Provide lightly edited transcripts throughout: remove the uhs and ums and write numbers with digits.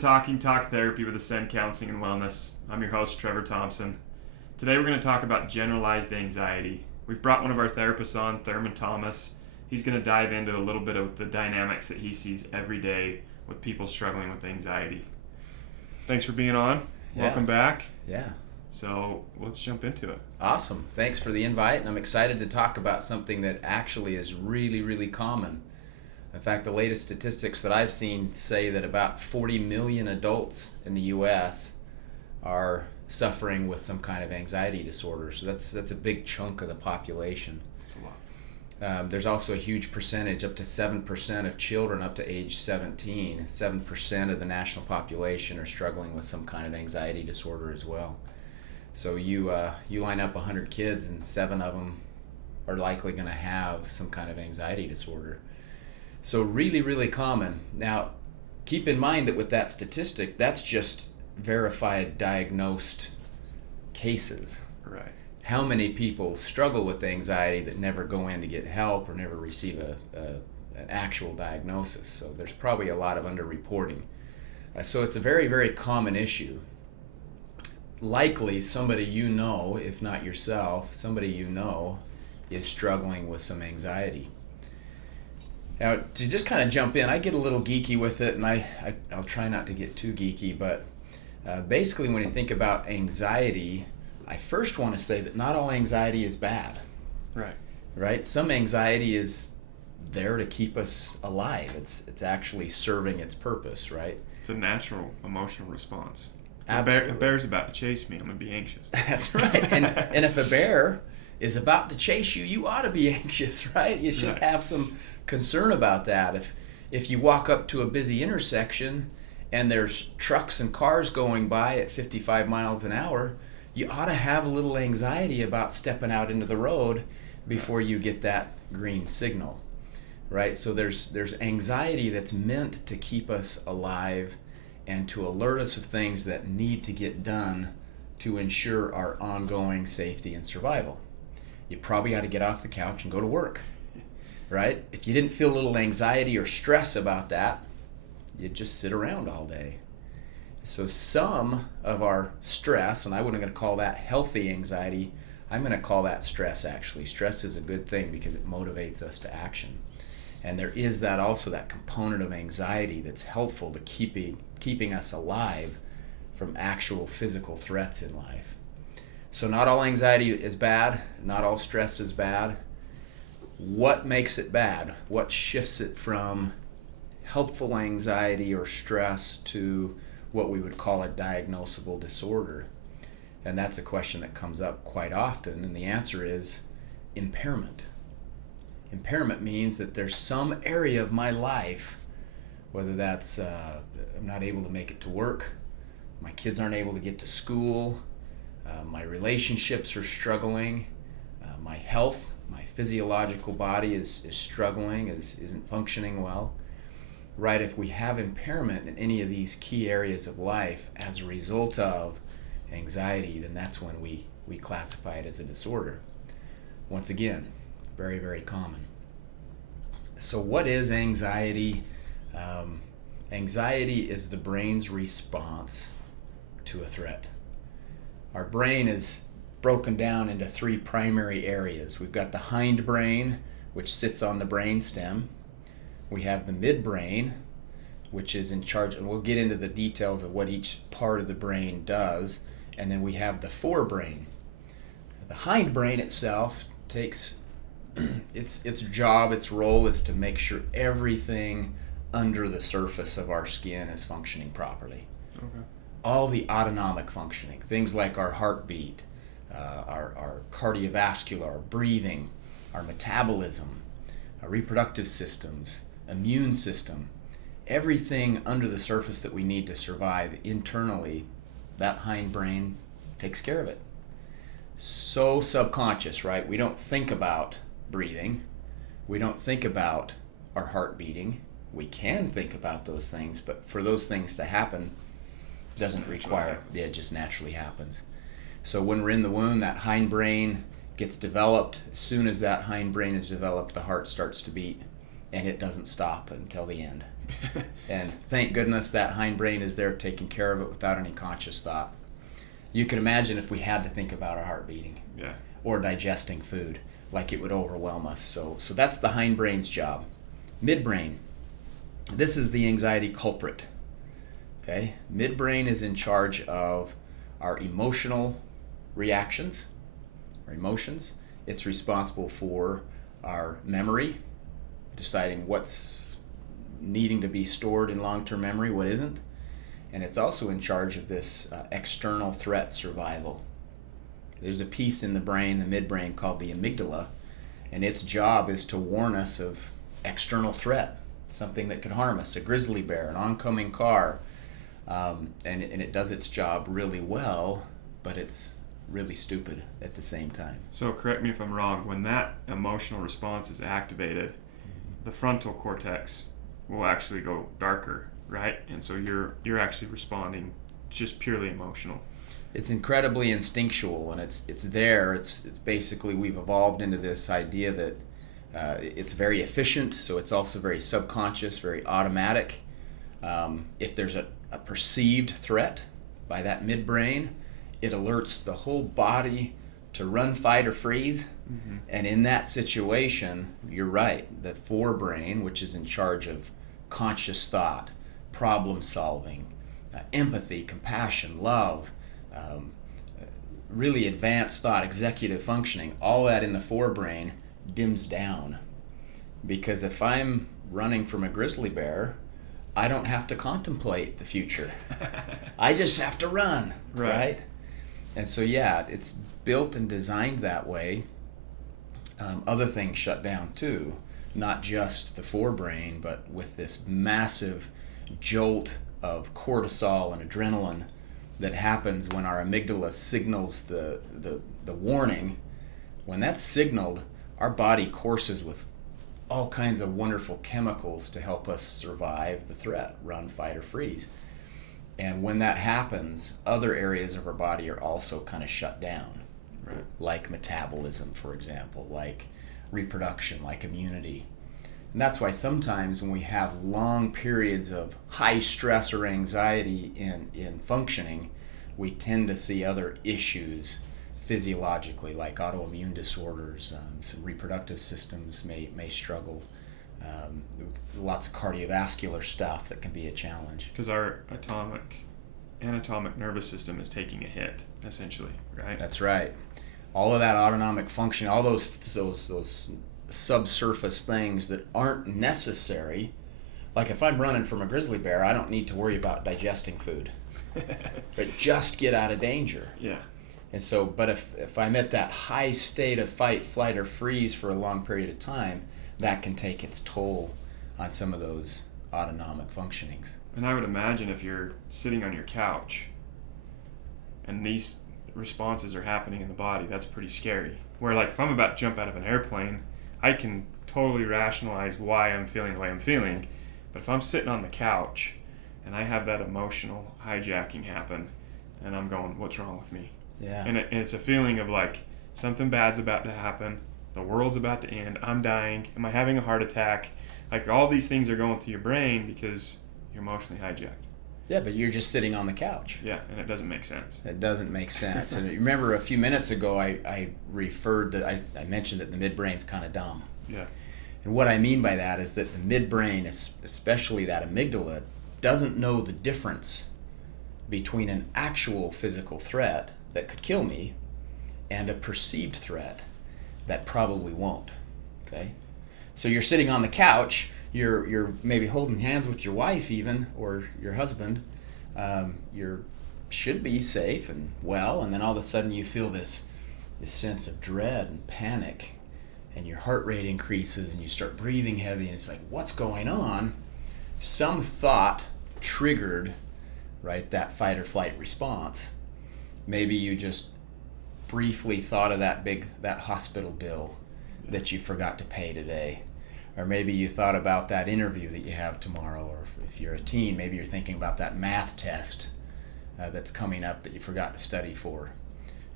Talk Therapy with Ascend Counseling and Wellness. I'm your host, Trevor Thompson. Today we're going to talk about generalized anxiety. We've brought one of our therapists on, Thurmon Thomas. He's going to dive into a little bit of the dynamics that he sees every day with people struggling with anxiety. Thanks for being on. Yeah. Welcome back. Yeah. So let's jump into it. Awesome. Thanks for the invite, and I'm excited to talk about something that actually is really, really common. In fact, the latest statistics that I've seen say that about 40 million adults in the U.S. are suffering with some kind of anxiety disorder. So that's a big chunk of the population. That's a lot. There's also a huge percentage, up to 7% of children up to age 17. 7% of the national population are struggling with some kind of anxiety disorder as well. So you line up 100 kids and 7 of them are likely going to have some kind of anxiety disorder. So really, really common. Now, keep in mind that with that statistic, that's just verified, diagnosed cases. Right. How many people struggle with anxiety that never go in to get help or never receive an actual diagnosis? So there's probably a lot of underreporting. So it's a very, very common issue. Likely somebody you know, if not yourself, somebody you know is struggling with some anxiety. Now, to just kind of jump in, I get a little geeky with it, and I'll try not to get too geeky, but basically when you think about anxiety, I first want to say that not all anxiety is bad. Right. Right? Some anxiety is there to keep us alive. It's actually serving its purpose, right? It's a natural emotional response. Absolutely. A bear's about to chase me. I'm going to be anxious. That's right. And if a bear is about to chase you, you ought to be anxious, right? You should Right. have some concern about that. If you walk up to a busy intersection and there's trucks and cars going by at 55 miles an hour, you ought to have a little anxiety about stepping out into the road before you get that green signal, right? So there's anxiety that's meant to keep us alive and to alert us of things that need to get done to ensure our ongoing safety and survival. You probably ought to get off the couch and go to work, right? If you didn't feel a little anxiety or stress about that, you'd just sit around all day. So some of our stress, and I wasn't going to call that healthy anxiety, I'm going to call that stress actually. Stress is a good thing because it motivates us to action. And there is that also that component of anxiety that's helpful to keeping us alive from actual physical threats in life. So not all anxiety is bad, not all stress is bad. What makes it bad? What shifts it from helpful anxiety or stress to what we would call a diagnosable disorder? And that's a question that comes up quite often, and the answer is impairment. Impairment means that there's some area of my life, whether that's I'm not able to make it to work, my kids aren't able to get to school, my relationships are struggling, my health, my physiological body is struggling, isn't functioning well. Right, if we have impairment in any of these key areas of life as a result of anxiety, then that's when we classify it as a disorder. Once again, very, very common. So what is anxiety? Anxiety is the brain's response to a threat. Our brain is broken down into 3 primary areas. We've got the hindbrain, which sits on the brainstem. We have the midbrain, which is in charge, and we'll get into the details of what each part of the brain does. And then we have the forebrain. The hindbrain itself takes its job, its role is to make sure everything under the surface of our skin is functioning properly. Okay. All the autonomic functioning, things like our heartbeat, our cardiovascular, our breathing, our metabolism, our reproductive systems, immune system, everything under the surface that we need to survive internally, that hindbrain takes care of it. So subconscious, right? We don't think about breathing. We don't think about our heart beating. We can think about those things, but for those things to happen, doesn't require, it just naturally happens. So when we're in the womb, that hindbrain gets developed. As soon as that hindbrain is developed, the heart starts to beat, and it doesn't stop until the end. And thank goodness that hindbrain is there taking care of it without any conscious thought. You can imagine if we had to think about our heart beating Yeah. or digesting food, like it would overwhelm us. So that's the hindbrain's job. Midbrain, this is the anxiety culprit. Okay? Midbrain is in charge of our emotional reactions, our emotions. It's responsible for our memory, deciding what's needing to be stored in long-term memory, what isn't. And it's also in charge of this external threat survival. There's a piece in the brain, the midbrain, called the amygdala, and its job is to warn us of external threat, something that could harm us, a grizzly bear, an oncoming car, and it does its job really well, but it's really stupid at the same time. So correct me if I'm wrong, when that emotional response is activated, the frontal cortex will actually go darker, right? And so you're actually responding just purely emotional. It's incredibly instinctual, and it's there. It's basically, we've evolved into this idea that it's very efficient, so it's also very subconscious, very automatic. If there's a perceived threat by that midbrain, it alerts the whole body to run, fight, or freeze. Mm-hmm. And in that situation, you're right, the forebrain, which is in charge of conscious thought, problem solving, empathy, compassion, love, really advanced thought, executive functioning, all that in the forebrain dims down. Because if I'm running from a grizzly bear, I don't have to contemplate the future. I just have to run, right? And so, yeah, it's built and designed that way. Other things shut down too, not just the forebrain, but with this massive jolt of cortisol and adrenaline that happens when our amygdala signals the warning. When that's signaled, our body courses with all kinds of wonderful chemicals to help us survive the threat, run, fight, or freeze. And when that happens, other areas of our body are also kind of shut down, Right. like metabolism, for example, like reproduction, like immunity. And that's why sometimes when we have long periods of high stress or anxiety in functioning, we tend to see other issues physiologically, like autoimmune disorders. Some reproductive systems may struggle. Lots of cardiovascular stuff that can be a challenge. Because our anatomic nervous system is taking a hit, essentially, right? That's right. All of that autonomic function, all those subsurface things that aren't necessary. Like if I'm running from a grizzly bear, I don't need to worry about digesting food. But just get out of danger. Yeah. And so, but if I'm at that high state of fight, flight, or freeze for a long period of time, that can take its toll on some of those autonomic functionings. And I would imagine if you're sitting on your couch and these responses are happening in the body, that's pretty scary. Where like if I'm about to jump out of an airplane, I can totally rationalize why I'm feeling the way I'm feeling. But if I'm sitting on the couch and I have that emotional hijacking happen and I'm going, what's wrong with me? Yeah. And it's a feeling of like something bad's about to happen, the world's about to end, I'm dying, am I having a heart attack? Like all these things are going through your brain because you're emotionally hijacked. Yeah, but you're just sitting on the couch. Yeah, and it doesn't make sense. It doesn't make sense. And remember a few minutes ago I referred to, I mentioned that the midbrain's kind of dumb. Yeah. And what I mean by that is that the midbrain, especially that amygdala, doesn't know the difference between an actual physical threat that could kill me and a perceived threat that probably won't. Okay? So you're sitting on the couch, you're maybe holding hands with your wife even, or your husband. You should be safe and well, and then all of a sudden you feel this sense of dread and panic, and your heart rate increases and you start breathing heavy, and it's like, what's going on? Some thought triggered, right, that fight or flight response. Maybe you just briefly thought of that hospital bill that you forgot to pay today. Or maybe you thought about that interview that you have tomorrow. Or if you're a teen, maybe you're thinking about that math test that's coming up that you forgot to study for.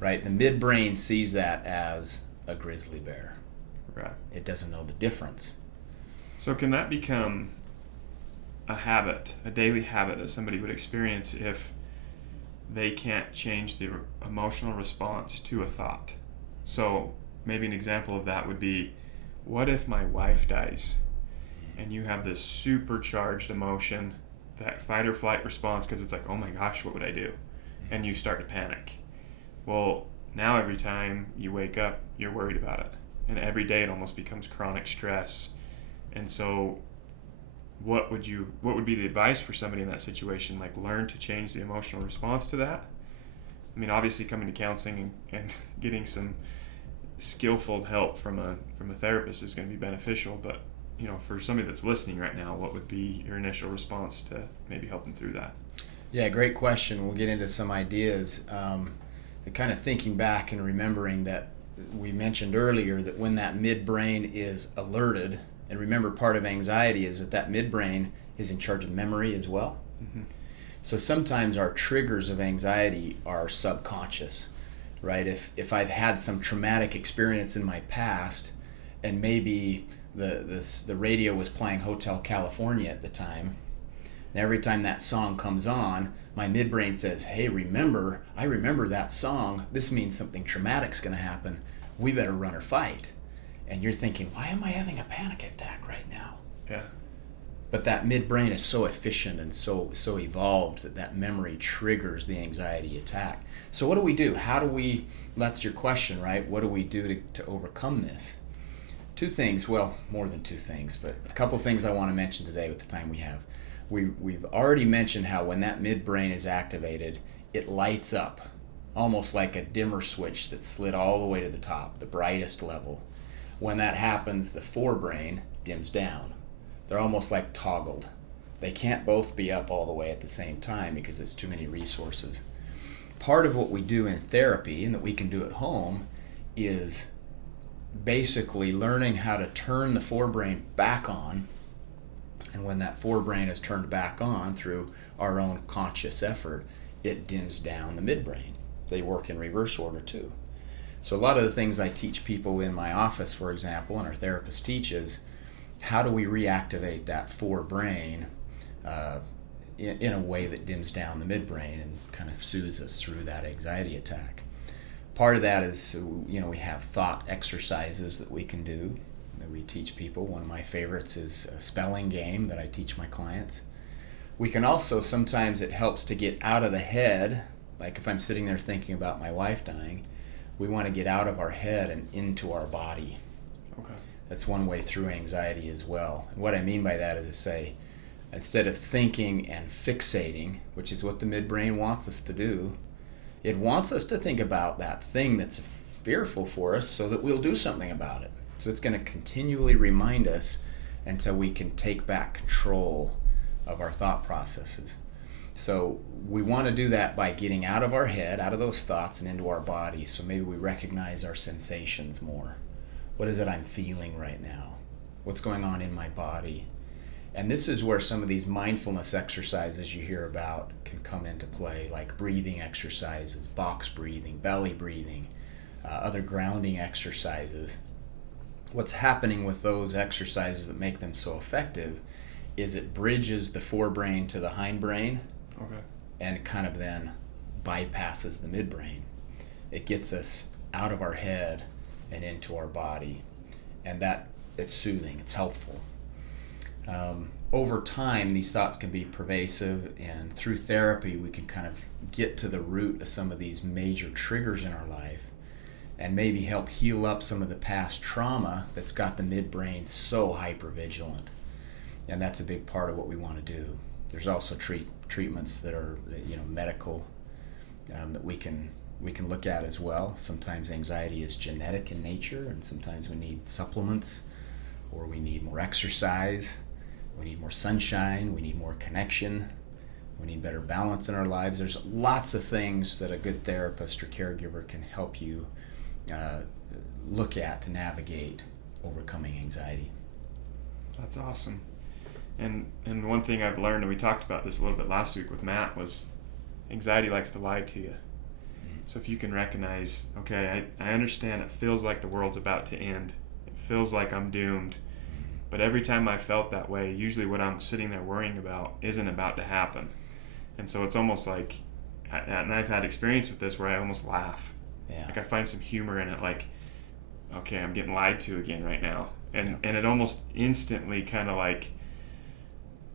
Right? The midbrain sees that as a grizzly bear. Right. It doesn't know the difference. So can that become a habit, a daily habit that somebody would experience if they can't change the emotional response to a thought. So maybe an example of that would be, what if my wife dies? And you have this supercharged emotion, that fight or flight response, because it's like, oh my gosh, what would I do? And you start to panic. Well, now every time you wake up, you're worried about it. And every day it almost becomes chronic stress. And so what would be the advice for somebody in that situation? Like, learn to change the emotional response to that. I mean, obviously coming to counseling and getting some skillful help from a therapist is going to be beneficial, but for somebody that's listening right now, what would be your initial response to maybe helping through that? Yeah, great question. We'll get into some ideas. Kind of thinking back and remembering that we mentioned earlier that when that midbrain is alerted, and remember, part of anxiety is that midbrain is in charge of memory as well. Mm-hmm. So sometimes our triggers of anxiety are subconscious, right? If I've had some traumatic experience in my past, and maybe the radio was playing Hotel California at the time, and every time that song comes on, my midbrain says, hey, I remember that song. This means something traumatic's going to happen. We better run or fight. And you're thinking, why am I having a panic attack right now? Yeah. But that midbrain is so efficient and so evolved that memory triggers the anxiety attack. So what do we do? That's your question, right? What do we do to overcome this? Two things, well, more than two things, but a couple things I want to mention today with the time we have. We've already mentioned how when that midbrain is activated, it lights up, almost like a dimmer switch that's slid all the way to the top, the brightest level. When that happens, the forebrain dims down. They're almost like toggled. They can't both be up all the way at the same time because it's too many resources. Part of what we do in therapy, and that we can do at home, is basically learning how to turn the forebrain back on. And when that forebrain is turned back on through our own conscious effort, it dims down the midbrain. They work in reverse order too. So a lot of the things I teach people in my office, for example, and our therapist teaches, how do we reactivate that forebrain in a way that dims down the midbrain and kind of soothes us through that anxiety attack. Part of that is, we have thought exercises that we can do, that we teach people. One of my favorites is a spelling game that I teach my clients. We can also, sometimes it helps to get out of the head, like if I'm sitting there thinking about my wife dying, we want to get out of our head and into our body. Okay. That's one way through anxiety as well. And what I mean by that is to say, instead of thinking and fixating, which is what the midbrain wants us to do, it wants us to think about that thing that's fearful for us so that we'll do something about it. So it's going to continually remind us until we can take back control of our thought processes. So we want to do that by getting out of our head, out of those thoughts, and into our body. So maybe we recognize our sensations more. What is it I'm feeling right now? What's going on in my body? And this is where some of these mindfulness exercises you hear about can come into play, like breathing exercises, box breathing, belly breathing, other grounding exercises. What's happening with those exercises that make them so effective is it bridges the forebrain to the hindbrain. Okay. And kind of then bypasses the midbrain. It gets us out of our head and into our body, and that it's soothing, it's helpful. Over time, these thoughts can be pervasive, and through therapy, we can kind of get to the root of some of these major triggers in our life and maybe help heal up some of the past trauma that's got the midbrain so hypervigilant. And that's a big part of what we want to do. There's also treatments that are, medical, that we can look at as well. Sometimes anxiety is genetic in nature, and sometimes we need supplements, or we need more exercise, we need more sunshine, we need more connection, we need better balance in our lives. There's lots of things that a good therapist or caregiver can help you look at to navigate overcoming anxiety. That's awesome. And one thing I've learned, and we talked about this a little bit last week with Matt, was anxiety likes to lie to you. So if you can recognize, okay, I understand it feels like the world's about to end. It feels like I'm doomed. But every time I felt that way, usually what I'm sitting there worrying about isn't about to happen. And so it's almost like, and I've had experience with this where I almost laugh. Yeah. Like I find some humor in it, like, okay, I'm getting lied to again right now. And Yeah. and it almost instantly kind of like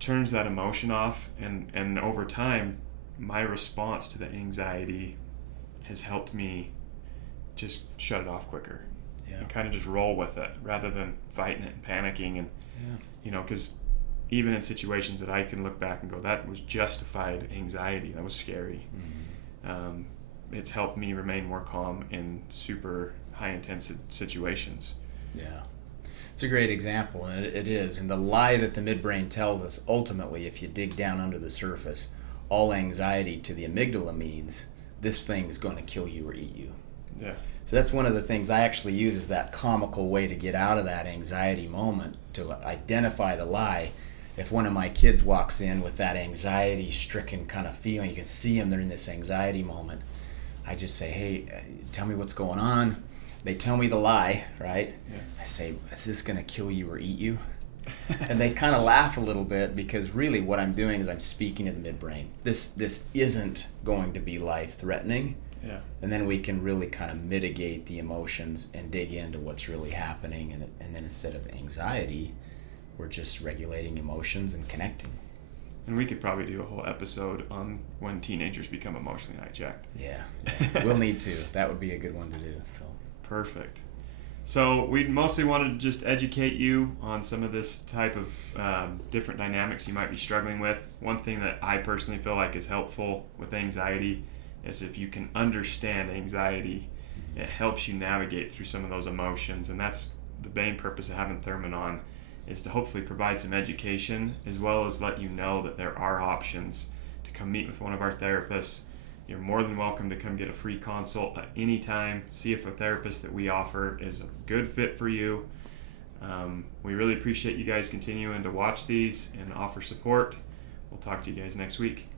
turns that emotion off. And over time, my response to the anxiety has helped me just shut it off quicker. Yeah. And kind of just roll with it rather than fighting it and panicking. And, because even in situations that I can look back and go, that was justified anxiety, that was scary. Mm-hmm. It's helped me remain more calm in super high intense situations. Yeah. It's a great example, and it is. And the lie that the midbrain tells us, ultimately, if you dig down under the surface, all anxiety to the amygdala means this thing is going to kill you or eat you. Yeah. So that's one of the things I actually use as that comical way to get out of that anxiety moment, to identify the lie. If one of my kids walks in with that anxiety-stricken kind of feeling, you can see them, they're in this anxiety moment, I just say, hey, tell me what's going on. They tell me the lie, right? Yeah. I say, is this going to kill you or eat you? And they kind of laugh a little bit, because really what I'm doing is I'm speaking to the midbrain. This isn't going to be life-threatening. Yeah. And then we can really kind of mitigate the emotions and dig into what's really happening. And then instead of anxiety, we're just regulating emotions and connecting. And we could probably do a whole episode on when teenagers become emotionally hijacked. Yeah. We'll need to. That would be a good one to do. So Perfect. So we mostly wanted to just educate you on some of this type of different dynamics you might be struggling with. One thing that I personally feel like is helpful with anxiety is if you can understand anxiety, it helps you navigate through some of those emotions. And that's the main purpose of having Thurmon on, is to hopefully provide some education as well as let you know that there are options to come meet with one of our therapists. You're more than welcome to come get a free consult at any time, see if a therapist that we offer is a good fit for you. We really appreciate you guys continuing to watch these and offer support. We'll talk to you guys next week.